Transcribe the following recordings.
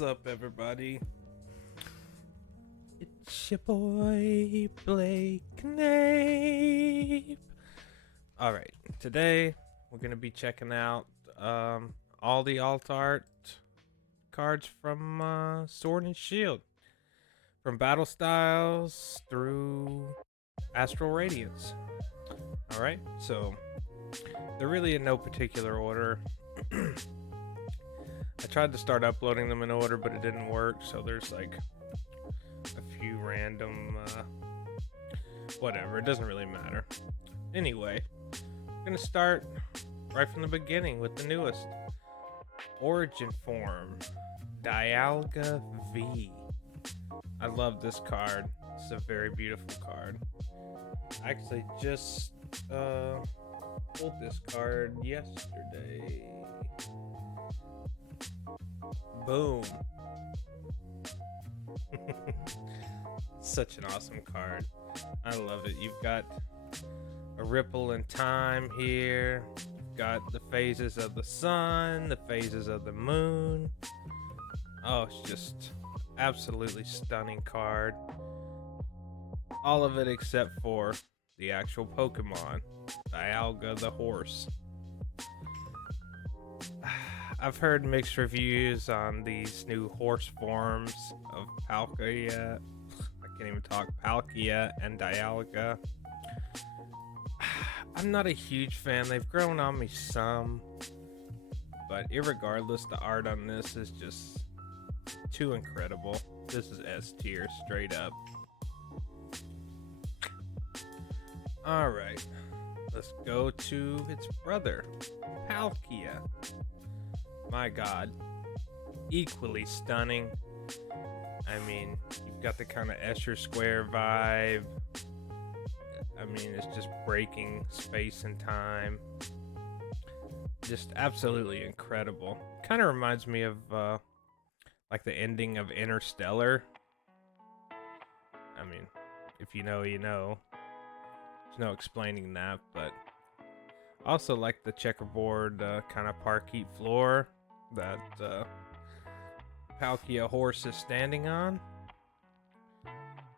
What's up, everybody? It's your boy, Blake Knape. Alright, today we're going to be checking out all the alt art cards from Sword and Shield. From Battle Styles through Astral Radiance. Alright, so they're really in no particular order. I tried to start uploading them in order, but it didn't work, so there's like a few random, whatever, it doesn't really matter. Anyway, I'm gonna start right from the beginning with the newest. Origin Form, Dialga V. I love this card. It's a very beautiful card. I actually just pulled this card yesterday. Boom. Such an awesome card. I love it. You've got a ripple in time here. You've got the phases of the sun, the phases of the moon. Oh, it's just absolutely stunning card. All of it except for the actual Pokemon, Dialga the horse. I've heard mixed reviews on these new horse forms of Palkia. I can't even talk. Palkia and Dialga. I'm not a huge fan. They've grown on me some. But irregardless, the art on this is just too incredible. This is S tier, straight up. Alright. Let's go to its brother, Palkia. My god, equally stunning. I mean, you've got the kind of Escher Square vibe. I mean, it's just breaking space and time. Just absolutely incredible. Kind of reminds me of like the ending of Interstellar. I mean, if you know, you know. There's no explaining that, but also like the checkerboard kind of parquet floor that Palkia horse is standing on.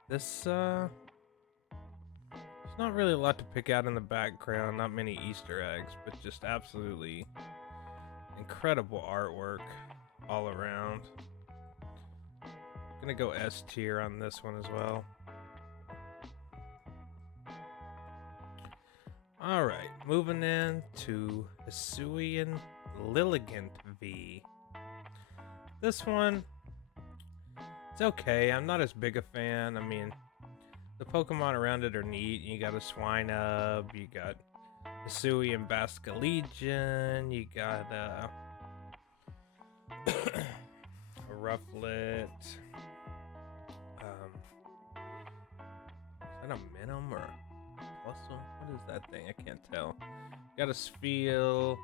This there's not really a lot to pick out in the background, not many Easter eggs, but just absolutely incredible artwork all around. Gonna go S tier on this one as well. Alright, moving in to Hisuian Lilligant V. This one, it's okay. I'm not as big a fan. I mean, the Pokemon around it are neat. You got a Swinub, you got Hisuian Basculegion, you got a Rufflet. Is that a Minim or plus one? What is that thing? I can't tell. Got a Spheal.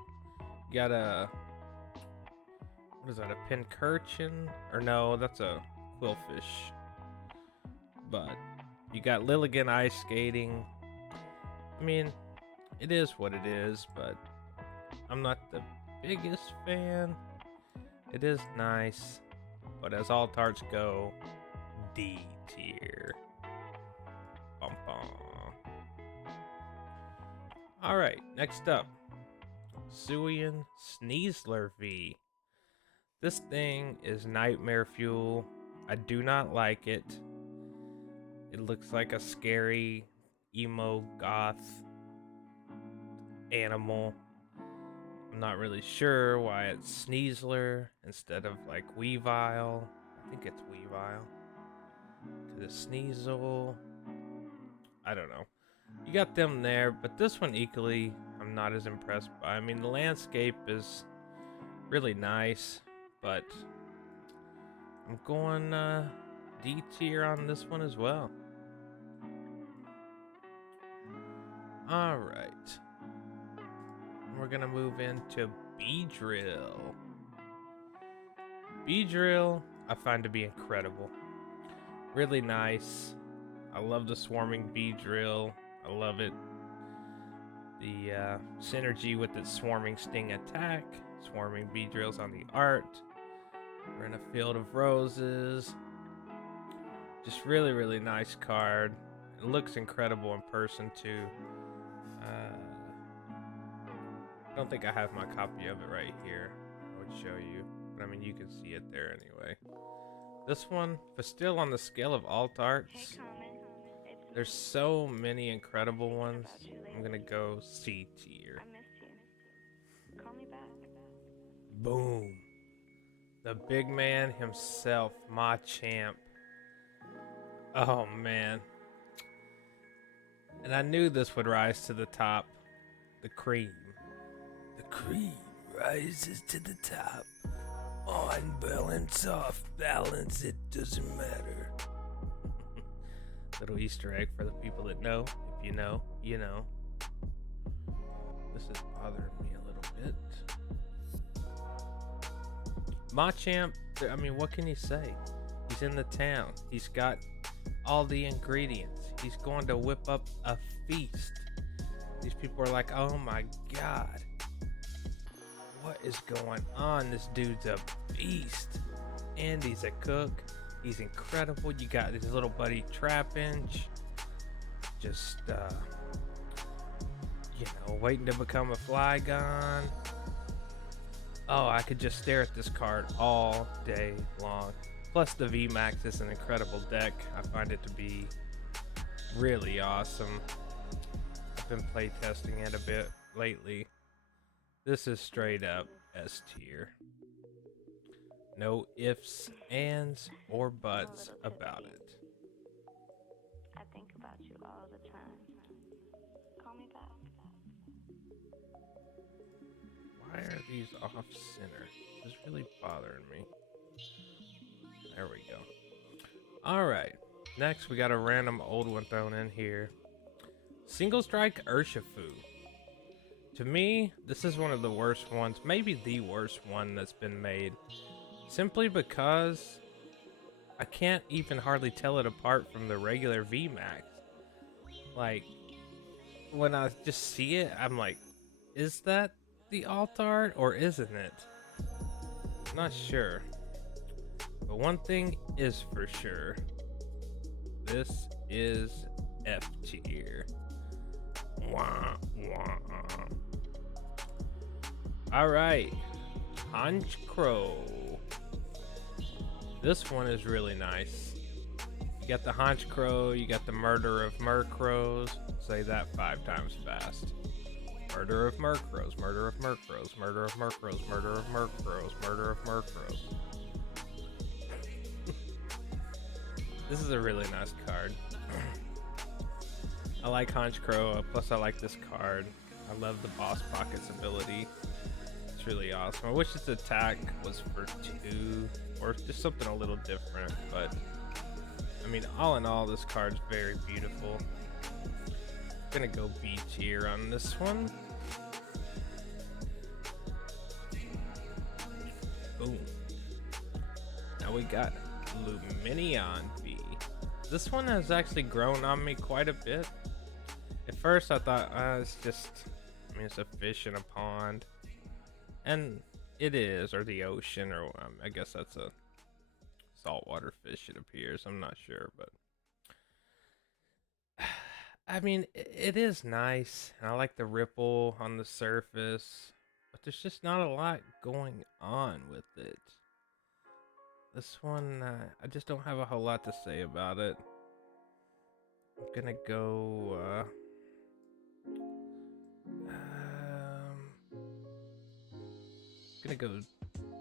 Got a, what is that, a Pincurchin? Or no, that's a Quillfish. But you got Lilligant Ice Skating. I mean, it is what it is, but I'm not the biggest fan. It is nice, but as all tarts go, D tier. Bum bum. Alright, next up. Hisuian Sneasler V. This thing is nightmare fuel. I do not like it. It looks like a scary emo goth animal. I'm not really sure why it's Sneasler instead of like Weavile. I think it's Weavile. To the Sneasel. I don't know. You got them there, but this one equally I'm not as impressed by. I mean, the landscape is really nice, but I'm going D tier on this one as well. Alright. We're gonna move into Beedrill. Beedrill I find to be incredible. Really nice. I love the swarming Beedrill. I love it. The synergy with its swarming sting attack, swarming Beedrills on the art. We're in a field of roses. Just really, really nice card. It looks incredible in person too. I don't think I have my copy of it right here. I would show you, but I mean you can see it there anyway. This one, but still on the scale of alt arts, there's so many incredible ones. I'm gonna go C tier. Boom. The big man himself, Machamp. Oh man. And I knew this would rise to the top. The cream. The cream rises to the top. On balance, off balance, it doesn't matter. Little Easter egg for the people that know. If you know, you know. This is bothering me a little bit. Machamp, I mean, what can you say? He's in the town. He's got all the ingredients. He's going to whip up a feast. These people are like, oh my god. What is going on? This dude's a beast. And he's a cook. He's incredible. You got his little buddy Trapinch. Just, waiting to become a Flygon. Oh, I could just stare at this card all day long. Plus the VMAX is an incredible deck. I find it to be really awesome. I've been playtesting it a bit lately. This is straight up S tier. No ifs, ands, or buts about it. I think about you all the time. Call me back. Why are these off center? This is really bothering me. There we go. Alright. Next, we got a random old one thrown in here. Single Strike Urshifu. To me, this is one of the worst ones. Maybe the worst one that's been made. Simply because I can't even hardly tell it apart from the regular VMAX. Like, when I just see it, I'm like, is that the alt art or isn't it? I'm not sure. But one thing is for sure. This is F tier. Wah, wah. Alright. Honchkrow. This one is really nice. You got the Honchkrow, you got the Murder of Murkrows. Say that 5 times fast. Murder of Murkrows, Murder of Murkrows, Murder of Murkrows, Murder of Murkrows, Murder of Murkrows. This is a really nice card. I like Honchkrow, plus I like this card. I love the Boss Pockets ability. It's really awesome. I wish its attack was for 2 or just something a little different, but I mean, all in all, this card's very beautiful. I'm gonna go B tier on this one. Boom. Now we got Luminion V. This one has actually grown on me quite a bit. At first I thought, it's just, I mean, it's a fish in a pond. And it is, or the ocean, or I guess that's a saltwater fish, it appears. I'm not sure, but I mean, it is nice. I like the ripple on the surface, but there's just not a lot going on with it. This one, I just don't have a whole lot to say about it. I'm gonna go, gonna go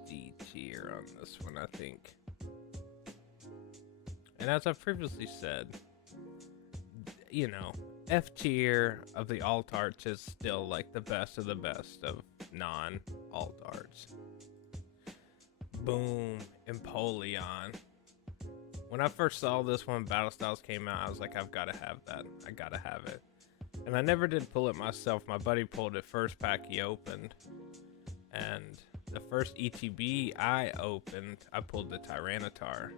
D tier on this one, I think. And as I've previously said, you know, F tier of the alt arts is still like the best of the best of non-alt arts. Boom, Empoleon. When I first saw this one, Battle Styles came out, I was like, I've got to have that. I got to have it. And I never did pull it myself. My buddy pulled it first pack he opened. And the first ETB I opened, I pulled the Tyranitar.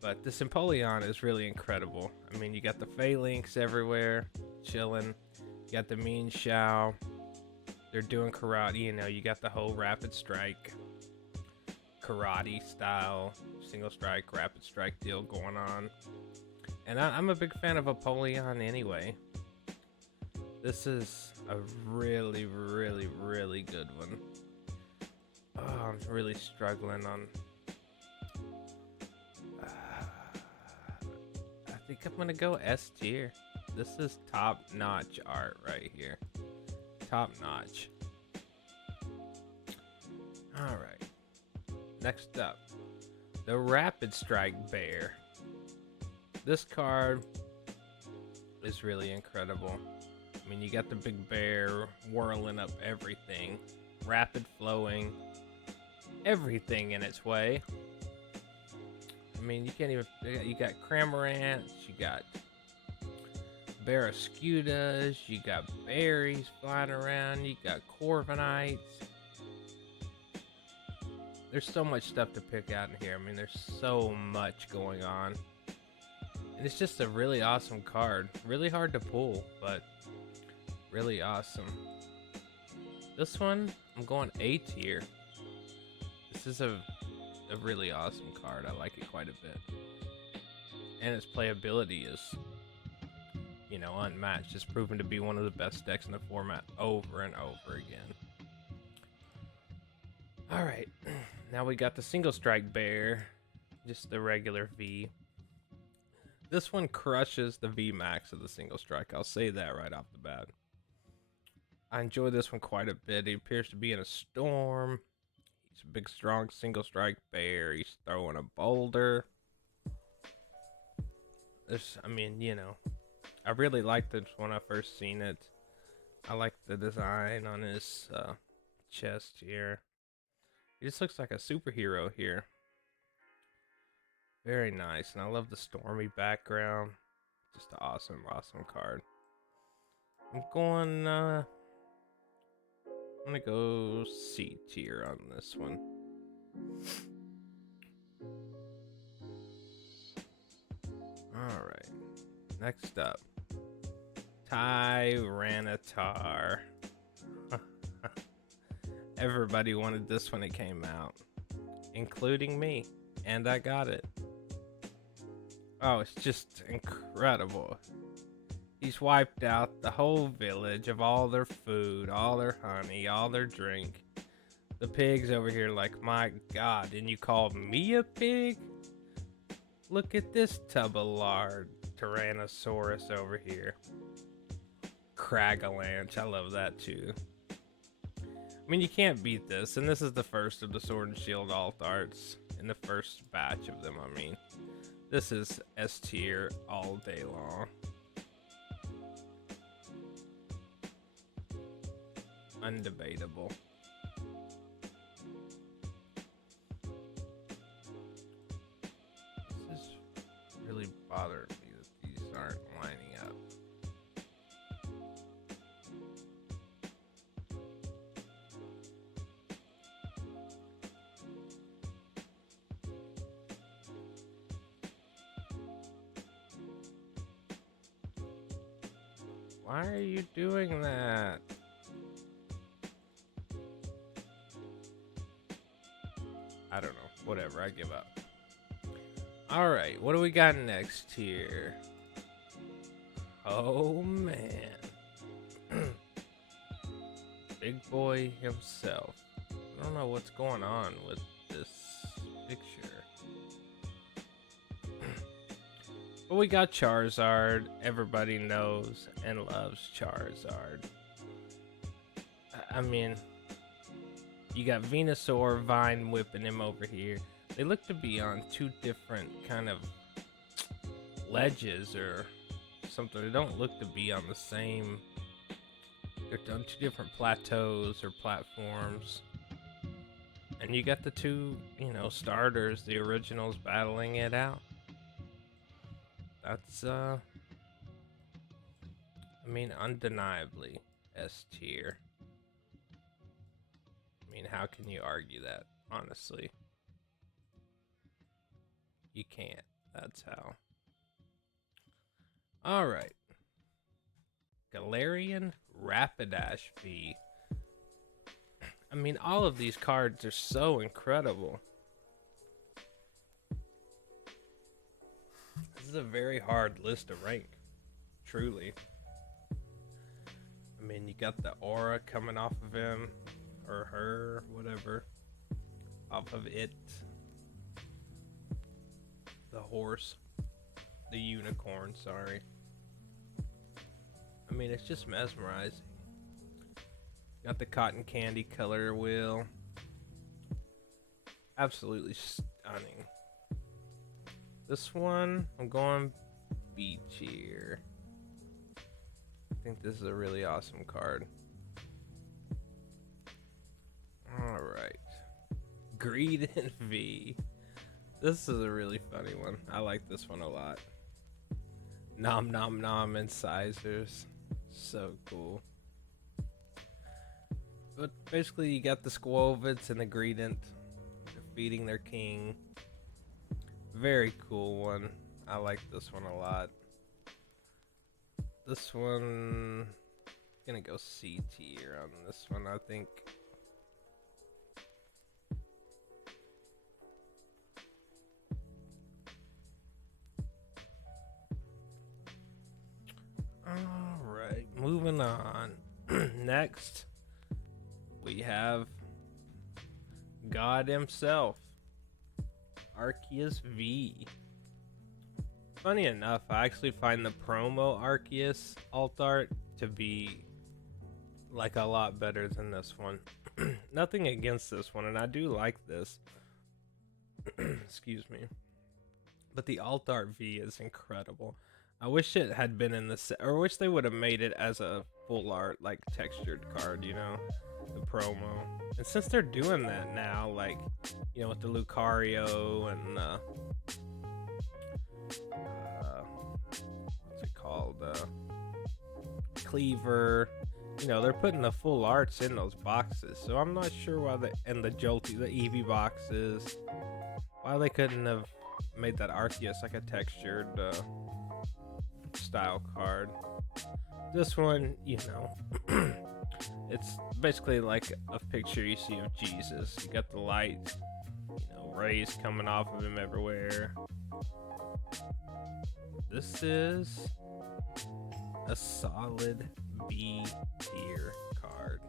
But this Empoleon is really incredible. I mean, you got the Phalanx everywhere, chilling. You got the Mean Shao. They're doing karate, you know, you got the whole Rapid Strike. karate style single strike, rapid strike deal going on. And I'm a big fan of Apollyon anyway. This is a really, really, really good one. Oh, I'm really struggling on. I think I'm gonna go S tier. This is top notch art right here. Top notch. Alright. Next up, the Rapid Strike Bear. This card is really incredible. I mean, you got the big bear whirling up everything, rapid flowing, everything in its way. I mean, you can't even, you got Cramorants, you got Barracudas, you got berries flying around, you got Corviknights. There's so much stuff to pick out in here. I mean, there's so much going on. And it's just a really awesome card. Really hard to pull, but really awesome. This one, I'm going A tier. This is a really awesome card. I like it quite a bit. And its playability is, you know, unmatched. It's proven to be one of the best decks in the format over and over again. Alright, now we got the Single Strike Bear, just the regular V. This one crushes the V max of the Single Strike, I'll say that right off the bat. I enjoy this one quite a bit. He appears to be in a storm. He's a big, strong Single Strike Bear. He's throwing a boulder. I mean, you know, I really liked this when I first seen it. I like the design on his chest here. He just looks like a superhero here. Very nice, and I love the stormy background. Just an awesome, awesome card. I'm gonna go C tier on this one. Alright. Next up. Tyranitar. Everybody wanted this when it came out, including me, and I got it. Oh, it's just incredible. He's wiped out the whole village of all their food, all their honey, all their drink. The pigs over here like, my god, and you call me a pig? Look at this tub of lard, Tyrannosaurus over here. Cragalanche, I love that too. I mean, you can't beat this, and this is the first of the Sword and Shield alt arts, in the first batch of them, I mean. This is S tier all day long. Undebatable. This is really bothering me that these aren't lining up. Why are you doing that? I don't know. Whatever, I give up. Alright, what do we got next here? Oh, man. Big boy himself. I don't know what's going on with this picture. But we got Charizard. Everybody knows and loves Charizard. I mean, you got Venusaur Vine whipping him over here. They look to be on two different kind of ledges or something. They don't look to be on the same. They're on two different plateaus or platforms. And you got the two, you know, starters, the originals battling it out. That's, I mean, undeniably S tier. I mean, how can you argue that, honestly? You can't. That's how. Alright. Galarian Rapidash V. I mean, all of these cards are so incredible. This is a very hard list to rank. Truly. I mean, you got the aura coming off of him, or her, whatever. Off of it. The horse. The unicorn, sorry. I mean, it's just mesmerizing. Got the cotton candy color wheel. Absolutely stunning. This one, I'm going beach here. I think this is a really awesome card. Alright. Greed and V. This is a really funny one. I like this one a lot. Nom nom nom incisors. So cool. But basically you got the Squovids and the Greedent defeating their king. Very cool one. I like this one a lot. This one, gonna go C tier on this one, I think. Alright, moving on. Next, we have God himself, Arceus V. Funny enough, I actually find the promo Arceus alt art to be like a lot better than this one. Nothing against this one, and I do like this. Excuse me. But the alt art V is incredible. I wish it had been in the set, or wish they would have made it as a full art, like textured card, you know, the promo. And since they're doing that now, like, you know, with the Lucario and what's it called, Cleaver, you know, they're putting the full arts in those boxes. So I'm not sure why and the Jolty, the Eevee boxes, why they couldn't have made that Arceus like a textured style card. This one, you know, it's basically like a picture you see of Jesus. You got the light, you know, rays coming off of him everywhere. This is a solid B tier card,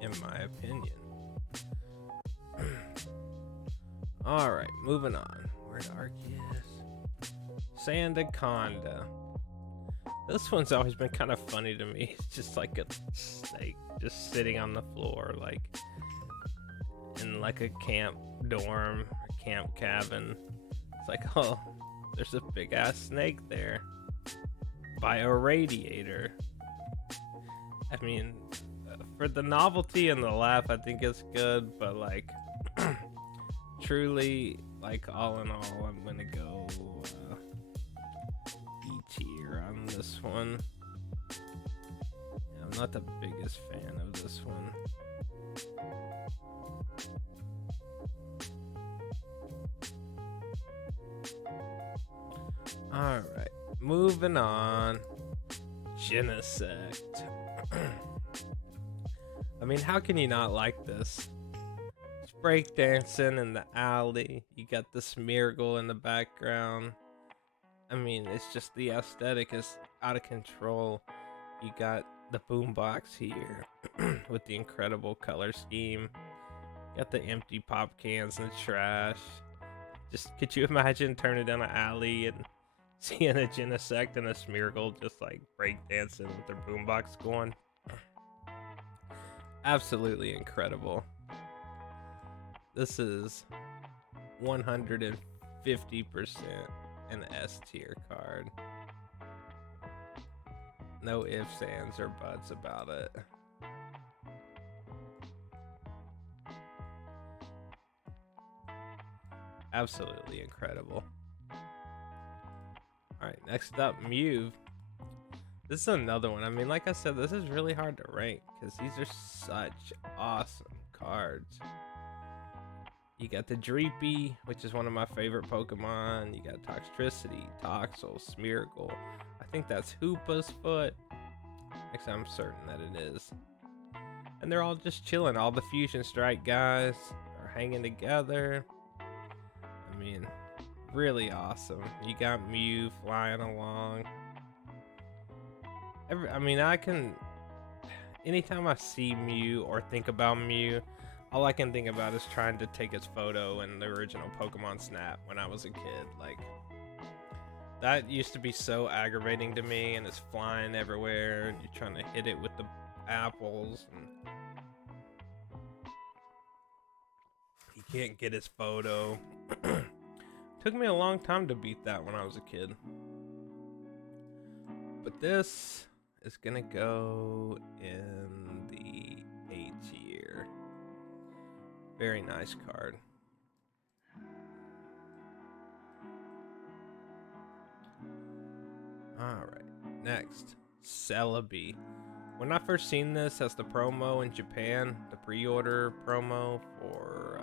in my opinion. Alright, moving on. Where'd Arceus? Sandaconda. This one's always been kind of funny to me. It's just like a snake just sitting on the floor, like in like a camp dorm, or camp cabin. It's like, oh, there's a big ass snake there by a radiator. I mean, for the novelty and the laugh, I think it's good, but like, truly, like, all in all, I'm gonna go B tier on this one. I'm not the biggest fan of this one. Alright, moving on. Genesect. I mean, how can you not like this? It's breakdancing in the alley. You got the Smeargle in the background. I mean, it's just the aesthetic is out of control. You got the boombox here with the incredible color scheme. You got the empty pop cans and the trash. Just, could you imagine turning down an alley and seeing a Genesect and a Smeargle just like breakdancing with their boombox going? Absolutely incredible. This is 150% an S tier card. No ifs, ands, or buts about it. Absolutely incredible. Alright, next up, Mew. This is another one. I mean, like I said, this is really hard to rank because these are such awesome cards. You got the Dreepy, which is one of my favorite Pokemon. You got Toxtricity, Toxel, Smeargle. I think that's Hoopa's foot. Actually, I'm certain that it is. And they're all just chilling. All the Fusion Strike guys are hanging together. I mean, really awesome. You got Mew flying along. I mean, anytime I see Mew or think about Mew, all I can think about is trying to take his photo in the original Pokemon Snap when I was a kid. Like, that used to be so aggravating to me, and it's flying everywhere, and you're trying to hit it with the apples, and you can't get his photo. Took me a long time to beat that when I was a kid. But this is gonna go in the A tier. Very nice card. Alright, next, Celebi. When I first seen this as the promo in Japan, the pre-order promo for,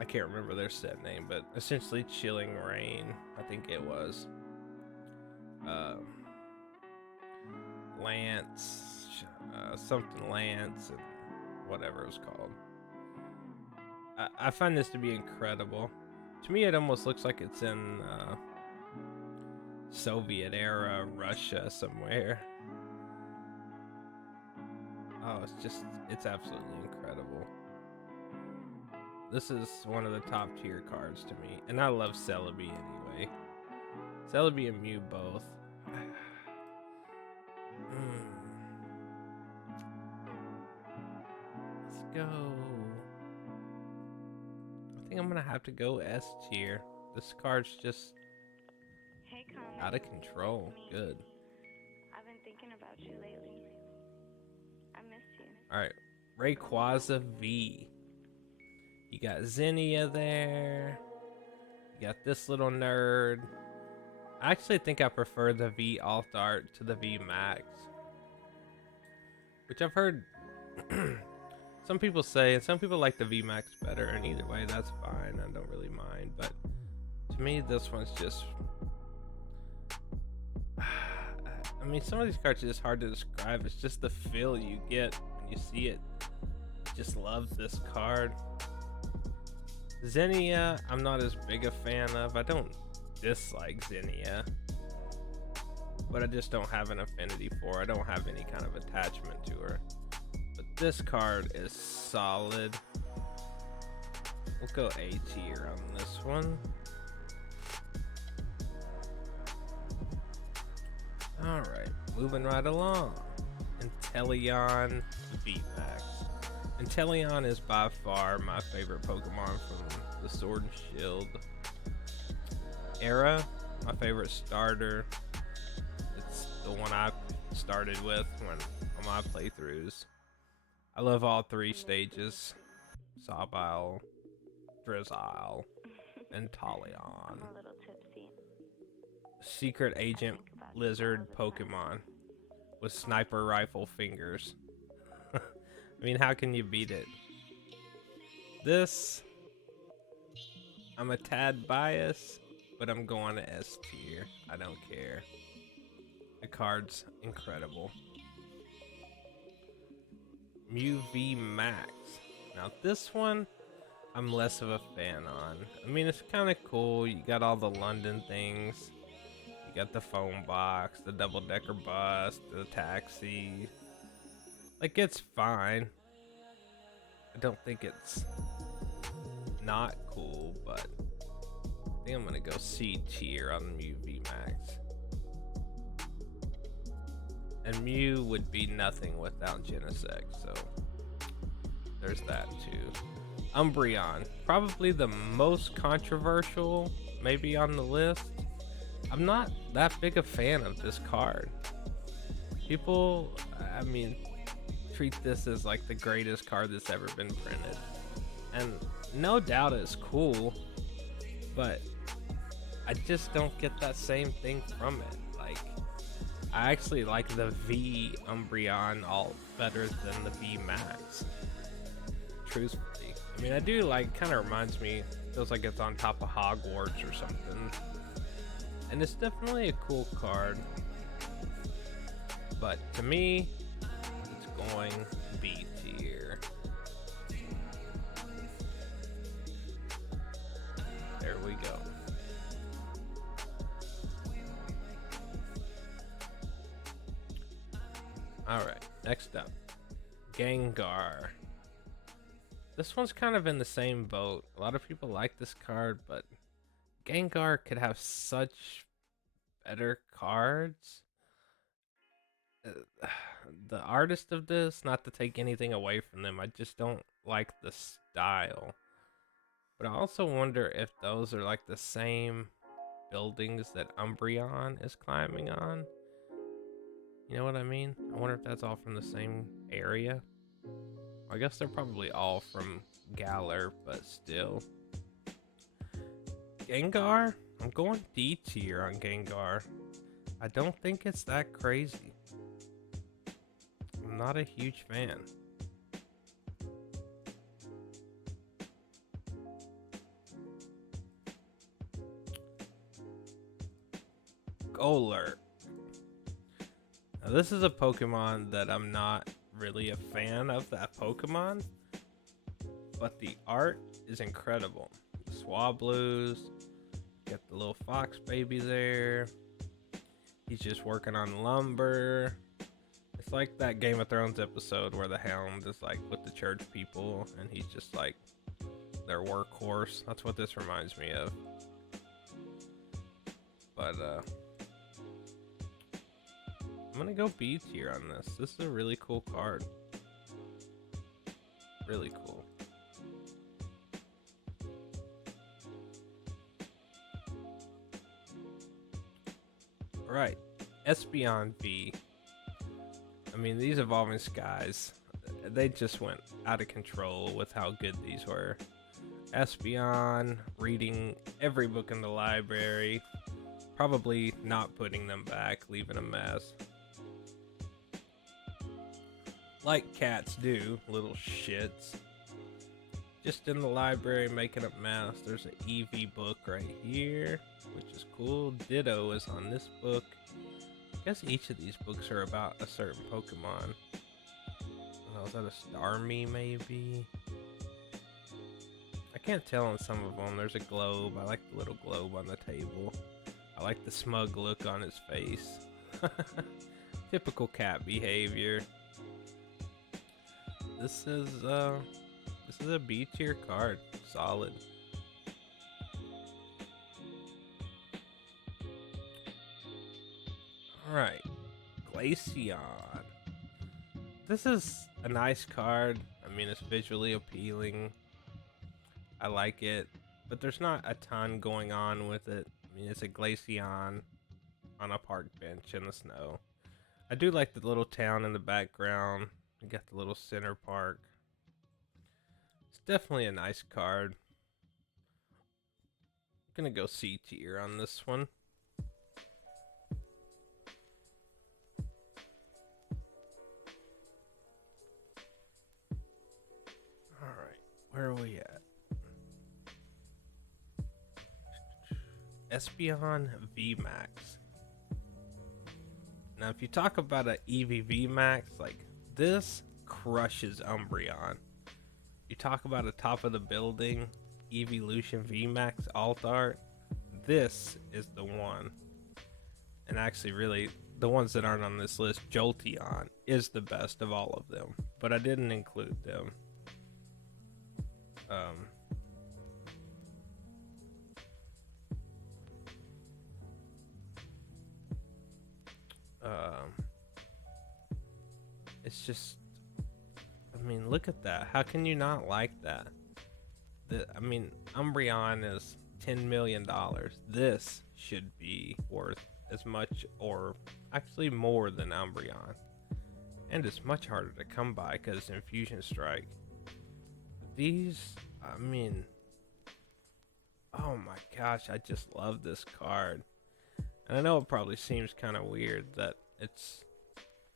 I can't remember their set name, but essentially Chilling Rain, I think it was. Lance, something Lance, and whatever it was called. I find this to be incredible. To me, it almost looks like it's in Soviet era Russia somewhere. Oh, it's absolutely incredible. This is one of the top tier cards to me, and I love Celebi anyway. Celebi and Mew both. Let's go. I think I'm gonna have to go S tier. This card's just Hey, Connor. out of control. It's me. Good. I've been thinking about you lately. I missed you. Alright, Rayquaza V. You got Zinnia there. You got this little nerd. I actually think I prefer the V Alt Art to the V Max, which I've heard some people say, and some people like the V Max better, and either way, that's fine. I don't really mind, but to me, this one's just... I mean, some of these cards are just hard to describe. It's just the feel you get when you see it. Just love this card. Zinnia, I'm not as big a fan of. I don't dislike Zinnia, but I just don't have an affinity for her. I don't have any kind of attachment to her. But this card is solid. We'll go A tier on this one. Alright, moving right along. Inteleon VMAX. Inteleon is by far my favorite Pokemon from the Sword and Shield era. My favorite starter. It's the one I started with on my playthroughs. I love all three stages. Sabile, Drizzile, and Talion. I'm a little tipsy. Secret Agent Lizard Pokemon with sniper rifle fingers. I mean, how can you beat it? This, I'm a tad biased, but I'm going to S tier. I don't care. The card's incredible. Mew V Max. Now this one, I'm less of a fan on. I mean, it's kind of cool. You got all the London things. You got the phone box, the double-decker bus, the taxi. Like, it's fine. I don't think it's not cool, but I think I'm gonna go C tier on Mew V Max. And Mew would be nothing without Genesect, so there's that too. Umbreon, probably the most controversial maybe on the list. I'm not that big a fan of this card. People, I mean, treat this as like the greatest card that's ever been printed. And no doubt it's cool, but I just don't get that same thing from it. Like, I actually like the V Umbreon alt better than the V Max. Truthfully. I mean, I do like, kind of reminds me, feels like it's on top of Hogwarts or something. And it's definitely a cool card. But to me, it's going B tier. There we Alright, next up. Gengar. This one's kind of in the same boat. A lot of people like this card, but Gengar could have such better cards. The artist of this, not to take anything away from them, I just don't like the style. But I also wonder if those are like the same buildings that Umbreon is climbing on. You know what I mean? I wonder if that's all from the same area. I guess they're probably all from Galar, but still. Gengar? I'm going D tier on Gengar. I don't think it's that crazy. I'm not a huge fan. Golurk. Now this is a Pokemon that I'm not really a fan of that Pokemon, but the art is incredible. The Swablues, got the little fox baby there. He's just working on lumber. It's like that Game of Thrones episode where the Hound is like with the church people and he's just like their workhorse. That's what this reminds me of. But I'm gonna go B tier on this. This is a really cool card. Really cool. Right. Espeon V. I mean, these Evolving Skies, they just went out of control with how good these were. Espeon, reading every book in the library, probably not putting them back, leaving a mess. Like cats do, little shits. Just in the library making a mess. There's an EV book right here, which is cool. Ditto is on this book. I guess each of these books are about a certain Pokemon. Oh, is that a Starmie maybe? I can't tell on some of them. There's a globe. I like the little globe on the table. I like the smug look on his face. Typical cat behavior. This is a B tier card. Solid. Alright. Glaceon. This is a nice card. I mean, it's visually appealing. I like it. But there's not a ton going on with it. I mean, it's a Glaceon on a park bench in the snow. I do like the little town in the background. You got the little center park. It's definitely a nice card. I'm gonna go C tier on this one. Alright, where are we at? Espeon VMAX. Now, if you talk about an EV Max, like this crushes Umbreon. You talk about a top of the building Evolution VMAX alt art. This is the one. And actually, really, the ones that aren't on this list, Jolteon is the best of all of them, but I didn't include them. It's just, I mean, look at that. How can you not like that? I mean, Umbreon is $10 million. This should be worth as much, or actually more than Umbreon. And it's much harder to come by because Infusion Strike. These, I mean, oh my gosh, I just love this card. And I know it probably seems kind of weird that it's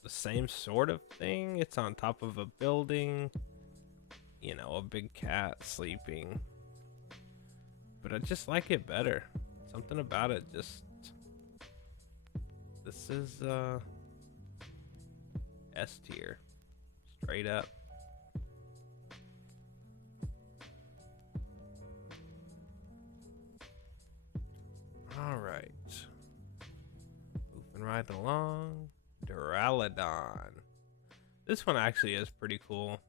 the same sort of thing. It's on top of a building, you know, a big cat sleeping. But I just like it better. Something about it just... This is, S tier. Straight up. Alright. Moving right along. Duraludon. This one actually is pretty cool.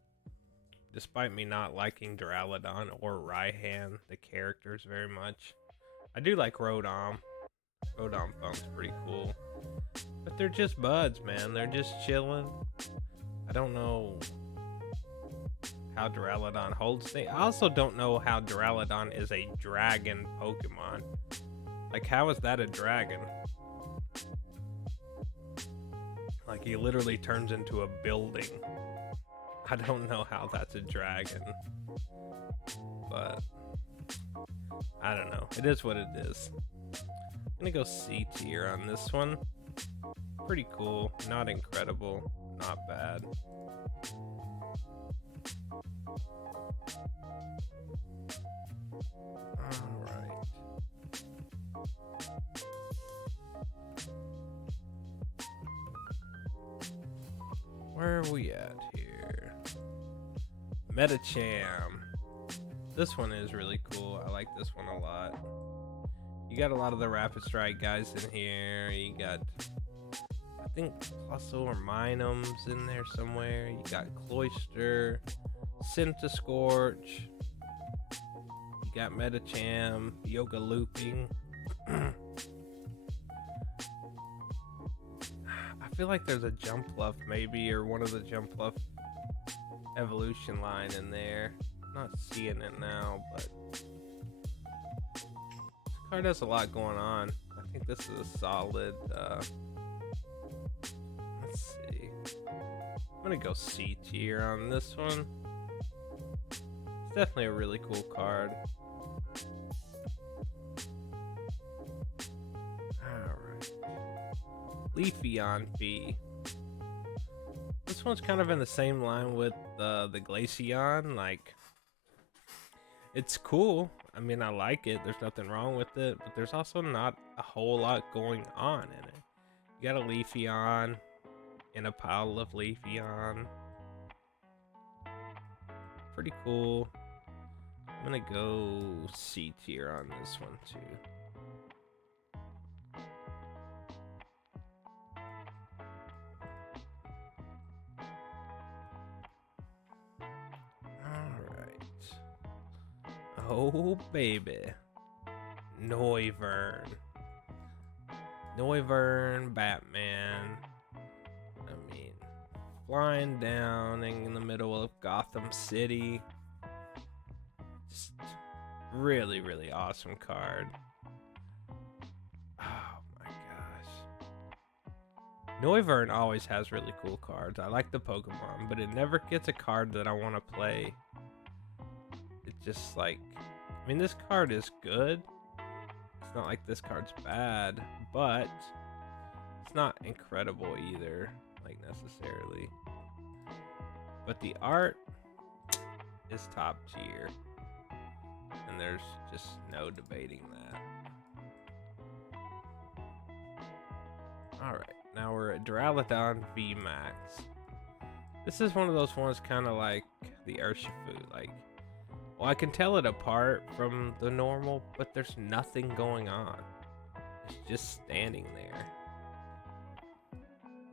Despite me not liking Duraludon or Raihan, the characters, very much. I do like Rodom. Rodom Funk's pretty cool. But they're just buds, man. They're just chilling. I don't know how Duraludon holds things. I also don't know how Duraludon is a dragon Pokemon. Like, how is that a dragon? Like, he literally turns into a building. I don't know how that's a dragon. But I don't know. It is what it is. I'm gonna go C tier on this one. Pretty cool. Not incredible. Not bad. Alright. Where are we at here? Metacham. This one is really cool. I like this one a lot. You got a lot of the Rapid Strike guys in here. You got, I think, Plusle or Minim's in there somewhere. You got Cloyster, Scorch. You got Metacham, Yoga Looping. I feel like there's a Jumpluff maybe, or one of the Jumpluff evolution line in there. Not seeing it now, but this card has a lot going on. I think this is a solid, let's see. I'm gonna go C tier on this one. It's definitely a really cool card. Alright. Leafeon V. This one's kind of in the same line with the Glaceon. Like, it's cool. I mean, I like it. There's nothing wrong with it, but there's also not a whole lot going on in it. You got a Leafeon in a pile of Leafeon. Pretty cool. I'm gonna go C tier on this one too. Oh, baby. Noivern. Noivern Batman. I mean, flying down in the middle of Gotham City. Just really, really awesome card. Oh my gosh. Noivern always has really cool cards. I like the Pokemon, but it never gets a card that I want to play. It's just like, I mean, this card is good. It's not like this card's bad, but it's not incredible either, like, necessarily. But the art is top tier, and there's just no debating that. Alright, now we're at Duraludon V Max. This is one of those ones kind of like the Urshifu, like, well, I can tell it apart from the normal, but there's nothing going on. It's just standing there.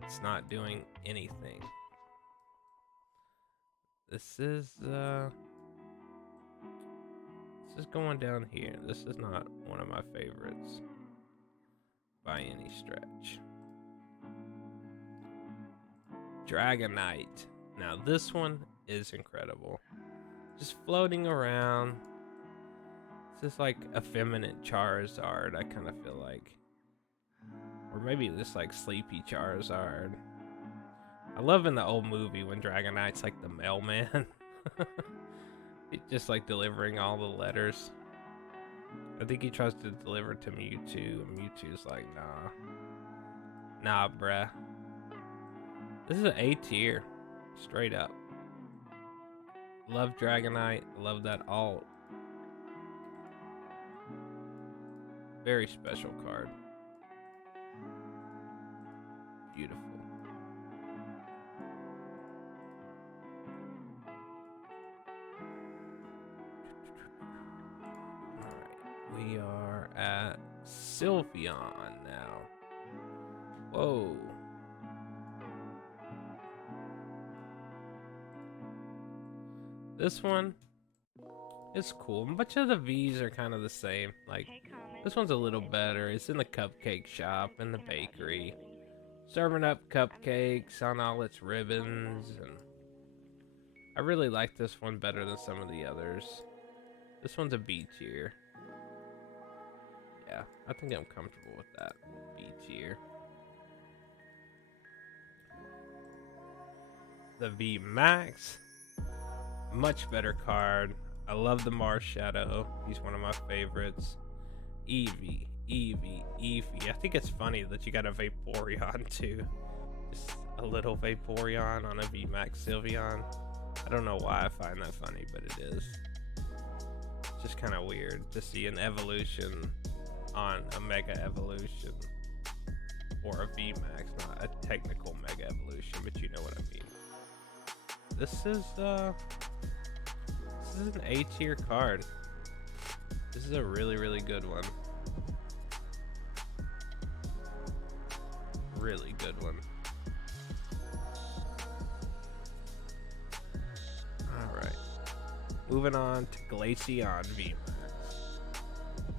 It's not doing anything. This is going down here. This is not one of my favorites by any stretch. Dragonite. Now this one is incredible. Just floating around. It's just like effeminate Charizard, I kind of feel like. Or maybe just like sleepy Charizard. I love in the old movie when Dragonite's like the mailman. He's just like delivering all the letters. I think he tries to deliver to Mewtwo, and Mewtwo's like, nah. Nah, bruh. This is an A tier. Straight up. Love Dragonite. Love that alt. Very special card. Beautiful. Alright. We are at Sylveon now. Whoa. This one is cool. Much of the V's are kind of the same. Like, Hey, Common. this one's a little better. It's in the cupcake shop in the bakery, serving up cupcakes on all its ribbons, and I really like this one better than some of the others. This one's a B tier. Yeah, I think I'm comfortable with that. B tier. The V Max, much better card. I love the Mars Shadow. He's one of my favorites. Eevee, Eevee, Eevee. I think it's funny that you got a Vaporeon too. Just a little Vaporeon on a V Max Sylveon. I don't know why I find that funny, but it is. It's just kind of weird to see an evolution on a Mega Evolution. Or a V Max, not a technical Mega Evolution, but you know what I mean. This is an A tier card. This is a really, really good one. Really good one. Alright. Moving on to Glaceon VMAX.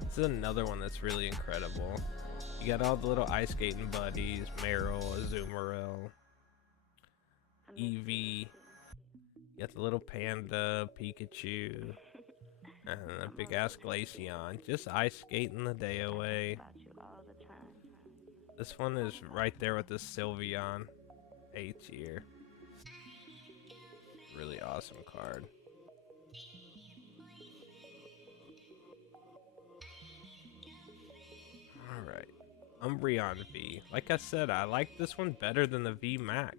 This is another one that's really incredible. You got all the little ice skating buddies, Meryl, Azumarill, Eevee. You got the little panda, Pikachu, and a big ass Glaceon. Just ice skating the day away. About you all the time. This one is right there with this Sylveon. A tier. Really awesome card. Alright. Umbreon V. Like I said, I like this one better than the V Max.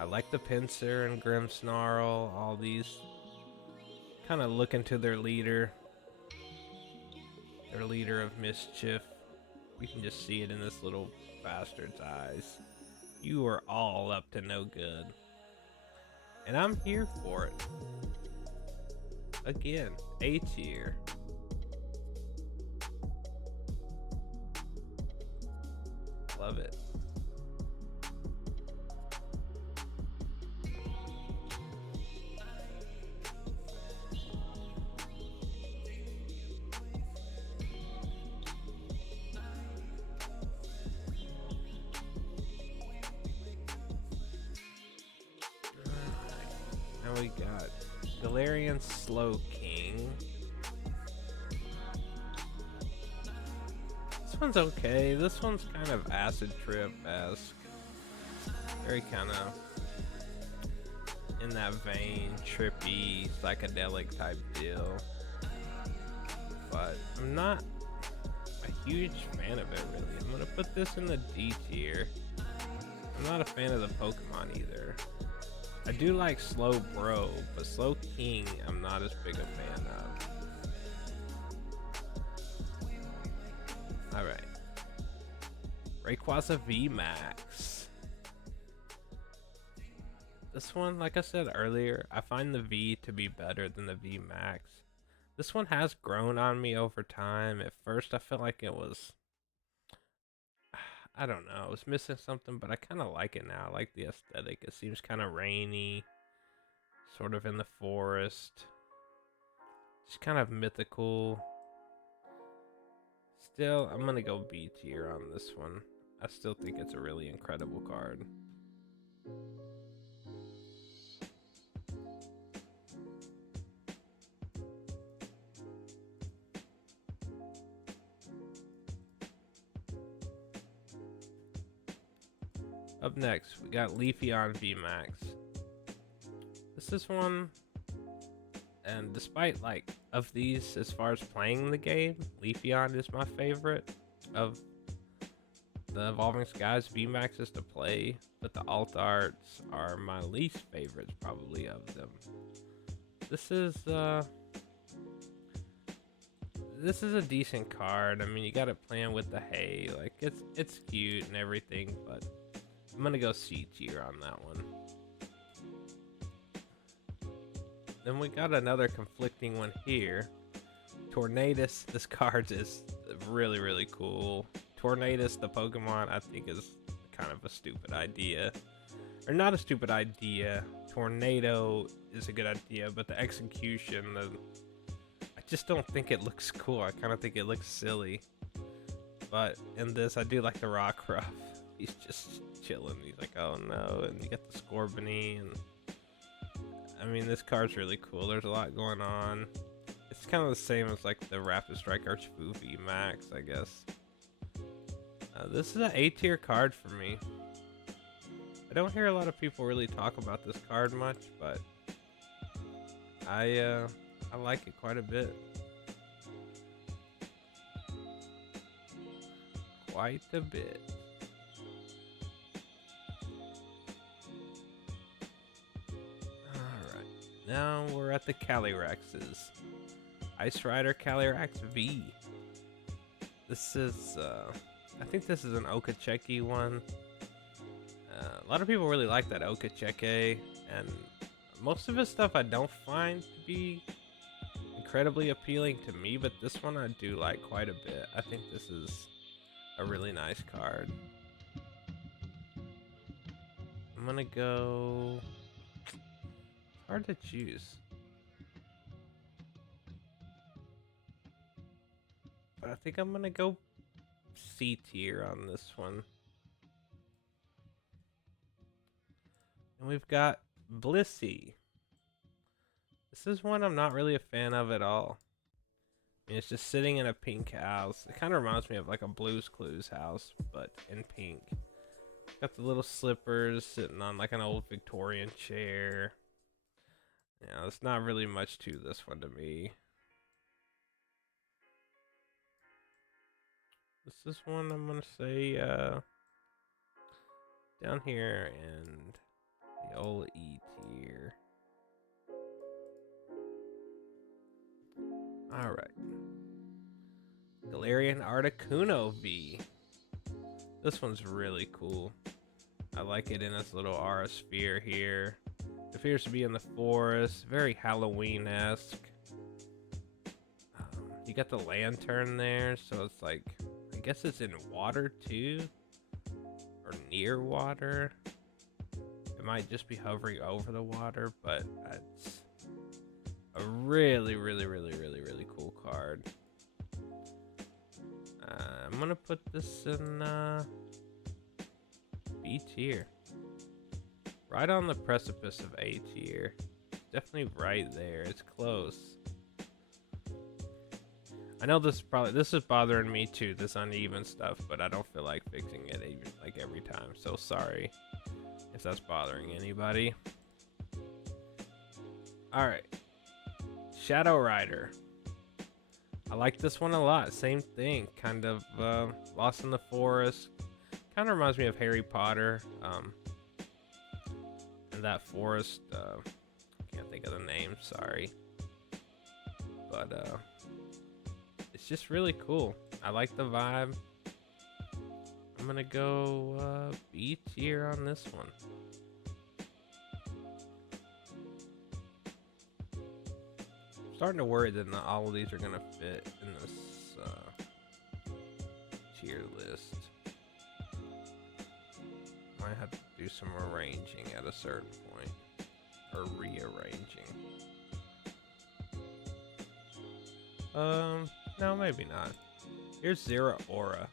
I like the Pinsir and Grimmsnarl, all these kind of looking to their leader of mischief. You can just see it in this little bastard's eyes. You are all up to no good. And I'm here for it. Again, A tier. Love it. Now we got Galarian Slowking. This one's okay. This one's kind of Acid Trip-esque. Very kind of in that vein, trippy, psychedelic type deal. But I'm not a huge fan of it, really. I'm gonna put this in the D tier. I'm not a fan of the Pokemon either. I do like Slow Bro, but Slow King I'm not as big a fan of. Alright. Rayquaza VMAX. This one, like I said earlier, I find the V to be better than the VMAX. This one has grown on me over time. At first I felt like it was, I don't know, it was missing something, but I kind of like it now. I like the aesthetic. It seems kind of rainy, sort of in the forest. Just kind of mythical. Still, I'm gonna go B tier on this one. I still think it's a really incredible card. Up next, we got Leafeon VMAX. This is one, and despite like of these, as far as playing the game, Leafeon is my favorite of the Evolving Skies VMAXs to play, but the alt arts are my least favorites probably of them. This is a decent card. I mean, you got it playing with the hay, like it's cute and everything, but I'm gonna go C tier on that one. Then we got another conflicting one here. Tornadus, this card is really, really cool. Tornadus, the Pokemon, I think is kind of a stupid idea. Or not a stupid idea. tornado is a good idea, but the execution, I just don't think it looks cool. I kind of think it looks silly. But in this, I do like the rock ruff. He's just chilling. He's like, oh no, and you got the Scorbunny, and I mean, this card's really cool. There's a lot going on. It's kind of the same as like the Rapid Strike Archfu V Max, I guess. This is an A tier card for me. I don't hear a lot of people really talk about this card much, but I like it quite a bit. Quite a bit. Alright, now we're at the Calyraxes. Ice Rider Calyrax V. This is, I think this is an Okacheki one. A lot of people really like that Okacheki, and most of his stuff I don't find to be incredibly appealing to me, but this one I do like quite a bit. I think this is a really nice card. I'm gonna go... It's hard to choose. But I think I'm gonna go C tier on this one. And we've got Blissey. This is one I'm not really a fan of at all. I mean, it's just sitting in a pink house. It kind of reminds me of like a Blue's Clues house, but in pink. Got the little slippers sitting on like an old Victorian chair. Yeah, there's not really much to this one to me. This is one I'm gonna say down here and the old E tier. Alright. Galarian Articuno V. This one's really cool. I like it in its little aura sphere here. It appears to be in the forest. Very Halloween-esque. You got the lantern there, so it's like... I guess it's in water too? Or near water? It might just be hovering over the water, but it's a really, really, really, really, really cool card. I'm gonna put this in B tier. Right on the precipice of A tier. Definitely right there. It's close. I know this is bothering me too, this uneven stuff, but I don't feel like fixing it even like every time. So sorry if that's bothering anybody. Alright. Shadow Rider. I like this one a lot. Same thing. Kind of Lost in the Forest. Kind of reminds me of Harry Potter. And that forest, can't think of the name, sorry. But it's just really cool. I like the vibe. I'm gonna go B tier on this one. I'm starting to worry that not all of these are gonna fit in this tier list. Might have to do some arranging at a certain point, or rearranging. No, maybe not. Here's Zera Aura.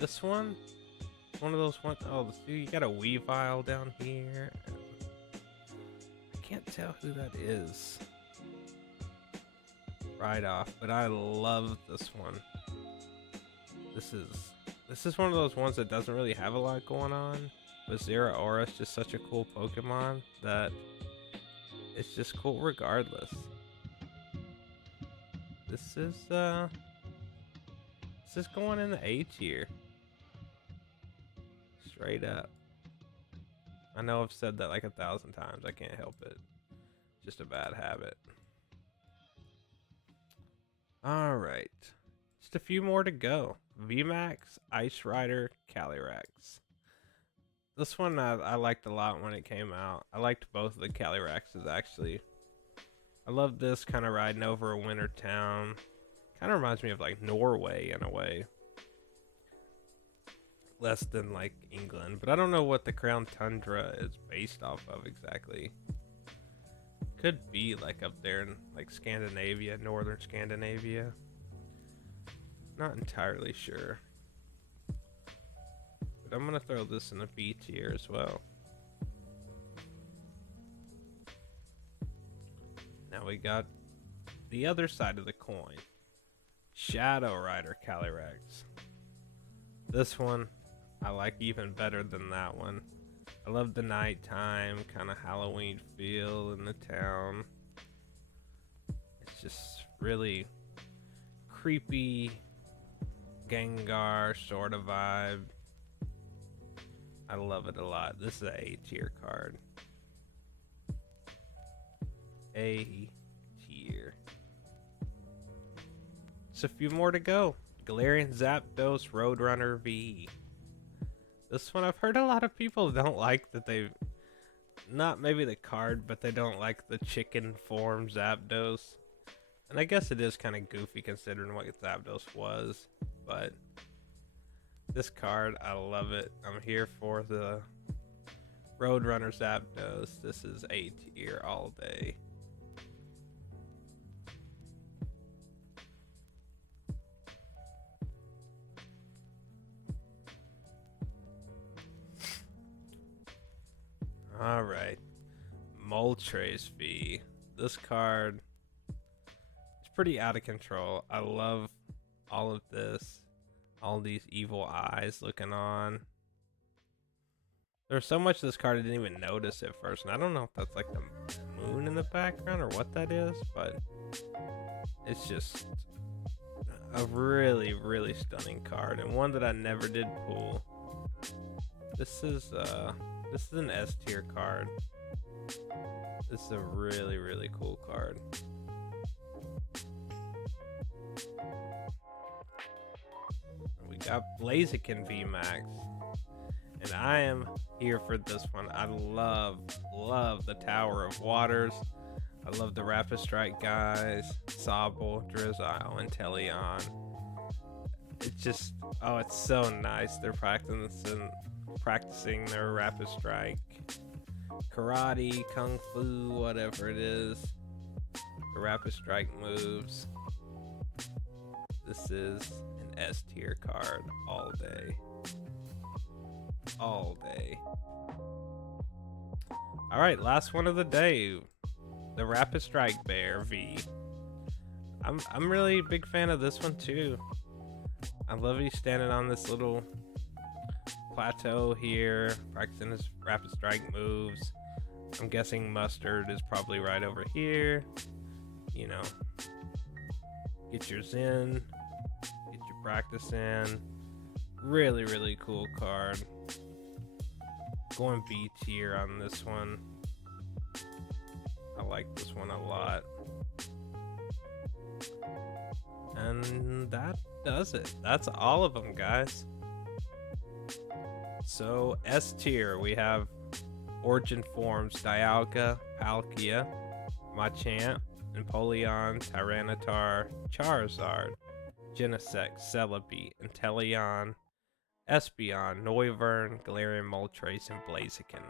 This one, one of those ones. Oh, you got a Weavile down here. I can't tell who that is right off, but I love this one. This is one of those ones that doesn't really have a lot going on, but Zera Aura is just such a cool Pokemon that it's just cool regardless. This is going in the A tier. Straight up. I know I've said that like 1,000 times. I can't help it. Just a bad habit. Alright. Just a few more to go. VMAX, Ice Rider, Calyrax. This one I liked a lot when it came out. I liked both of the Calyraxes actually. I love this kind of riding over a winter town. Kind of reminds me of like Norway in a way. Less than like England. But I don't know what the Crown Tundra is based off of exactly. Could be like up there in like Scandinavia, northern Scandinavia. Not entirely sure. But I'm gonna throw this in a B tier as well. Now we got the other side of the coin. Shadow Rider Calyrex. This one I like even better than that one. I love the nighttime kind of Halloween feel in the town. It's just really creepy Gengar sort of vibe. I love it a lot. This is an A tier card. A tier. Just a few more to go. Galarian Zapdos Roadrunner V. This one I've heard a lot of people don't like that they've... Not maybe the card, but they don't like the chicken form Zapdos. And I guess it is kind of goofy considering what Zapdos was. But this card, I love it. I'm here for the Roadrunner Zapdos. This is A tier all day. Alright. Moltres V. This card is pretty out of control. I love all of this. All these evil eyes looking on. There's so much of this card I didn't even notice at first. And I don't know if that's like the moon in the background or what that is. But it's just a really, really stunning card. And one that I never did pull. This is an S tier card. This is a really, really cool card. We got Blaziken VMAX. And I am here for this one. I love the Tower of Waters. I love the Rapid Strike guys. Sobble, Drizzile, and Teleon. It's just, oh, it's so nice. They're practicing their Rapid Strike, karate, kung fu, whatever it is. The Rapid Strike moves. This is an S tier card all day. All day. Alright, last one of the day. The Rapid Strike Bear V. I'm really a big fan of this one too. I love you standing on this little plateau here, practicing his Rapid Strike moves. I'm guessing Mustard is probably right over here. You know, get your Zen, get your practice in. Really, really cool card. Going B tier on this one. I like this one a lot. And that does it. That's all of them, guys. So S tier, we have Origin Forms, Dialga, Palkia, Machamp, Empoleon, Tyranitar, Charizard, Genesect, Celebi, Inteleon, Espeon, Noivern, Galarian Moltres, and Blaziken.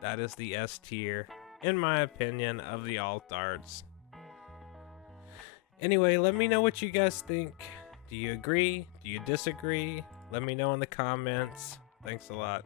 That is the S tier, in my opinion, of the alt arts. Anyway, let me know what you guys think. Do you agree? Do you disagree? Let me know in the comments. Thanks a lot.